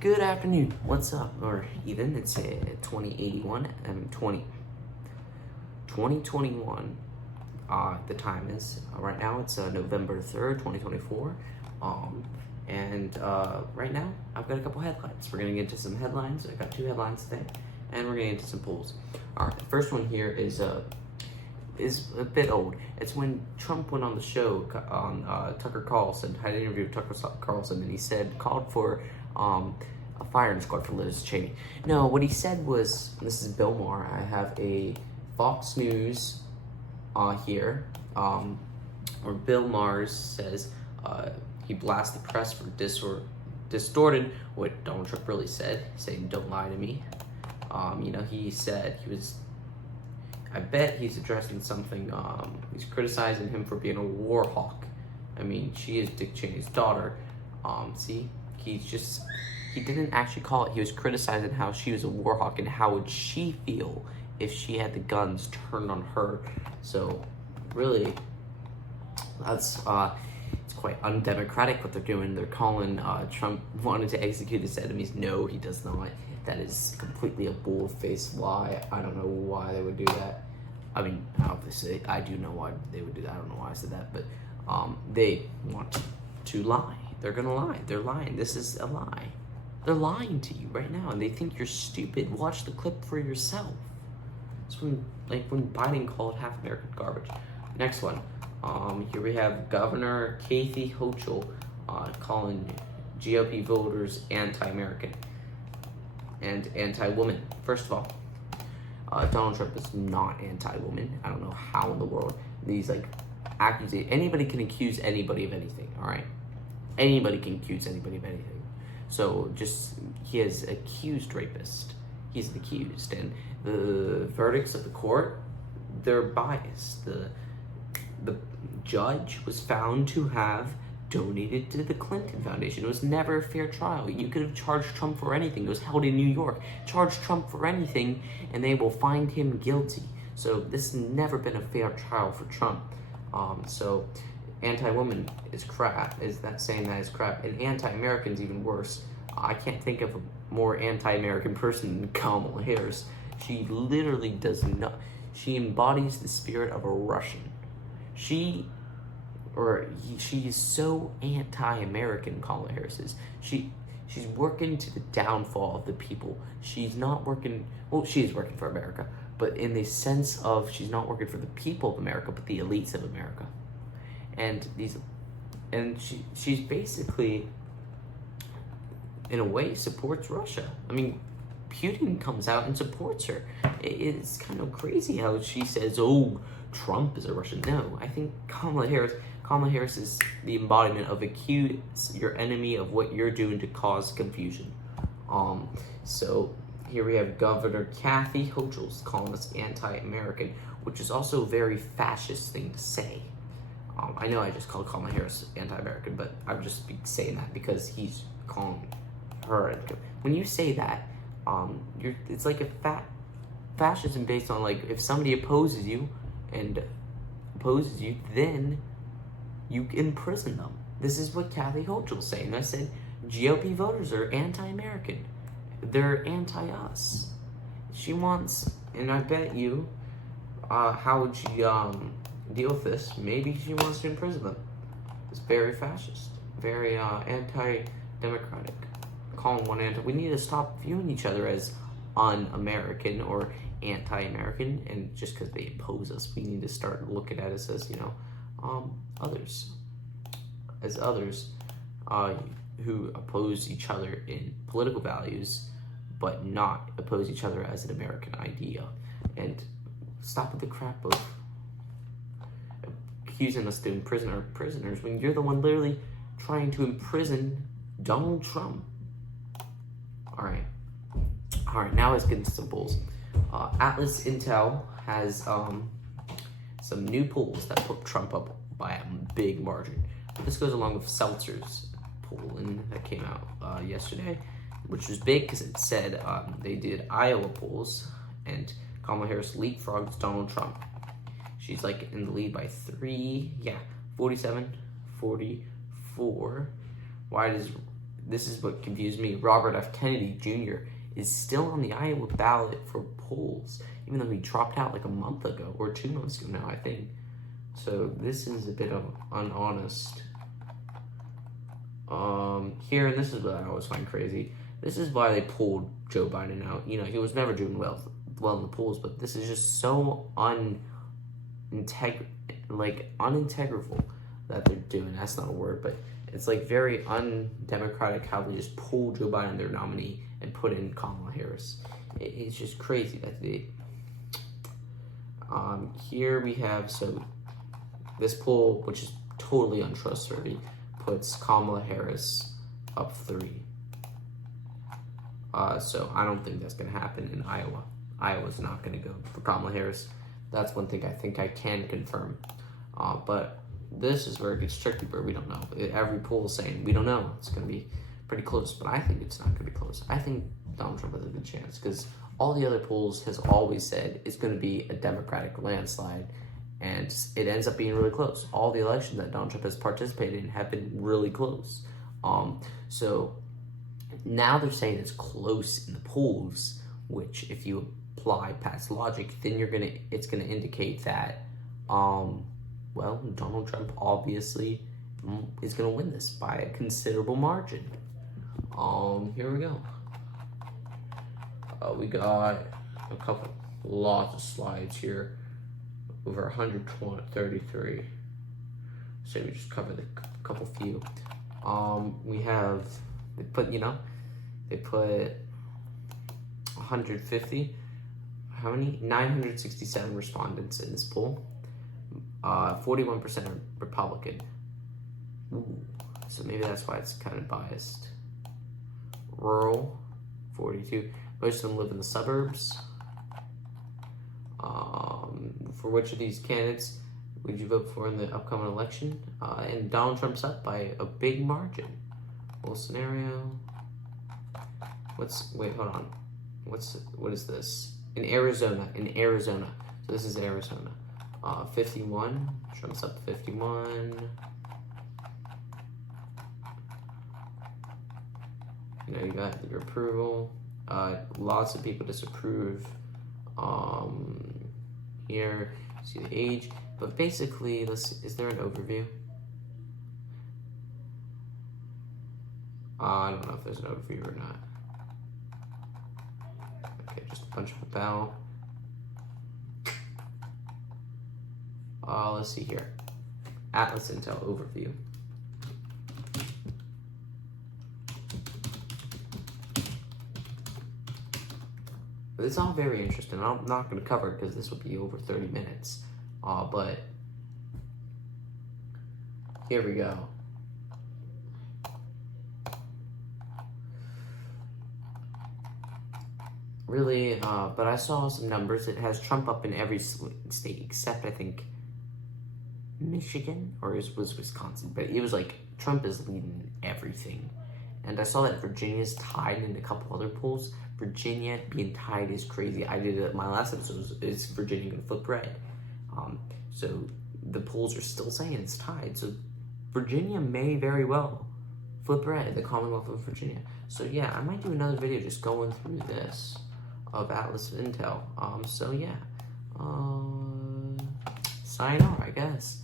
Good afternoon. What's up? Or even it's 2081 and 2021. The time is right now. It's November 3rd, 2024. Right now I've got a couple headlines. We're gonna get into some headlines. I got two headlines today, and we're getting into some polls. All right. The first one here is a bit old. It's when Trump went on the show on Tucker Carlson, had an interview with Tucker Carlson, and he called for a firing squad for Liz Cheeny. No, what he said was, this is Bill Maher. I have a Fox News here, where Bill Maher says he blasts the press for distorted what Donald Trump really said, saying "Don't lie to me." He said I bet he's addressing something. He's criticizing him for being a war hawk. I mean, she is Dick Cheney's daughter. He didn't actually call it. He was criticizing how she was a war hawk and how would she feel if she had the guns turned on her. So, really, that's it's quite undemocratic what they're doing. They're calling Trump wanted to execute his enemies. No, he does not. That is completely a bull-faced lie. I don't know why they would do that. I mean, obviously, I do know why they would do that. I don't know why I said that, but they want to lie. They're gonna lie. They're lying. This is a lie. They're lying to you right now, and they think you're stupid. Watch the clip for yourself. It's when Biden called half American garbage. Next one. Here we have Governor Kathy Hochul calling GOP voters anti-American and anti-woman. First of all, Donald Trump is not anti-woman. I don't know how in the world these accusations. Anybody can accuse anybody of anything. All right, anybody can accuse anybody of anything. So he is accused rapist. He's an accused, and the verdicts of the court, they're biased. The judge was found to have donated to the Clinton Foundation. It was never a fair trial. You could have charged Trump for anything. It was held in New York. Charge Trump for anything, and they will find him guilty. So this has never been a fair trial for Trump. So anti-woman is crap. Is that saying that is crap? And anti-American is even worse. I can't think of a more anti-American person than Kamala Harris. She literally does not. She embodies the spirit of a Russian. She is so anti-American, Kamala Harris is. She's working to the downfall of the people. She's not working, well, she is working for America, but in the sense of she's not working for the people of America, but the elites of America. She's basically, in a way, supports Russia. I mean, Putin comes out and supports her. It's kind of crazy how she says, "Oh, Trump is a Russian." No, I think Kamala Harris is the embodiment of accuse your enemy of what you're doing to cause confusion. So here we have Governor Kathy Hochul calling us anti-American, which is also a very fascist thing to say. I know I just called Kamala Harris anti-American, but I'm just saying that because he's calling her. When you say that, it's like a fascism based on if somebody opposes you, then you imprison them. This is what Kathy Hochul is saying. I said GOP voters are anti-American. They're anti-us. She wants, and I bet you, how would she deal with this? Maybe she wants to imprison them. It's very fascist, very anti-democratic. Calling one we need to stop viewing each other as un-American or anti-American, and just because they oppose us, we need to start looking at us as others who oppose each other in political values, but not oppose each other as an American idea. And stop with the crap of accusing us to imprison our prisoners when you're the one literally trying to imprison Donald Trump. All right. Now let's get into some polls. Atlas Intel has some new polls that put Trump up by a big margin. This goes along with Seltzer's poll, and that came out yesterday, which was big because it said they did Iowa polls, and Kamala Harris leapfrogs Donald Trump. She's in the lead by 3, 47, 44. Why does this is what confused me. Robert F. Kennedy Jr. is still on the Iowa ballot for polls, even though he dropped out like a month ago, or 2 months ago now, I think. So this is a bit of unhonest. Here, and this is what I always find crazy. This is why they pulled Joe Biden out. You know, he was never doing well in the polls, but this is just so unintegral that they're doing. That's not a word, but it's like very undemocratic how they just pull Joe Biden, their nominee, and put in Kamala Harris. It's just crazy that they. Here we have, so this poll, which is totally untrustworthy, puts Kamala Harris up 3. So I don't think that's going to happen in Iowa. Iowa's not going to go for Kamala Harris. That's one thing I think I can confirm. But this is where it gets tricky, where we don't know. Every poll is saying we don't know. It's going to be pretty close, but I think it's not going to be close. I think Donald Trump has a good chance because all the other polls has always said it's going to be a Democratic landslide, and it ends up being really close. All the elections that Donald Trump has participated in have been really close. So now they're saying it's close in the polls, which if you apply past logic, then it's gonna indicate that well, Donald Trump obviously is gonna win this by a considerable margin. Here we go. We got lots of slides here, over 133. So we just covered a couple few. We have, they put 150, how many? 967 respondents in this poll. 41% are Republican. Ooh, so maybe that's why it's kind of biased. Rural, 42. Most of them live in the suburbs. For which of these candidates would you vote for in the upcoming election? And Donald Trump's up by a big margin. Well, scenario. Wait, hold on. What is this? In Arizona. So this is Arizona. 51. Trump's up to 51. You know, you got your approval. Lots of people disapprove. Here, see the age. But basically, is there an overview? I don't know if there's an overview or not. Okay, just a bunch of about. Let's see here. Atlas Intel overview. It's all very interesting. I'm not going to cover it because this will be over 30 minutes. But here we go. Really, but I saw some numbers. It has Trump up in every state except, I think, Michigan, or it was Wisconsin. But it was like, Trump is leading everything. And I saw that Virginia's tied in a couple other polls. Virginia being tied is crazy. I did it, my last episode is Virginia going to flip red? So the polls are still saying it's tied. So Virginia may very well flip red, the Commonwealth of Virginia. So yeah, I might do another video just going through this of Atlas Intel. So yeah, sayonara, I guess.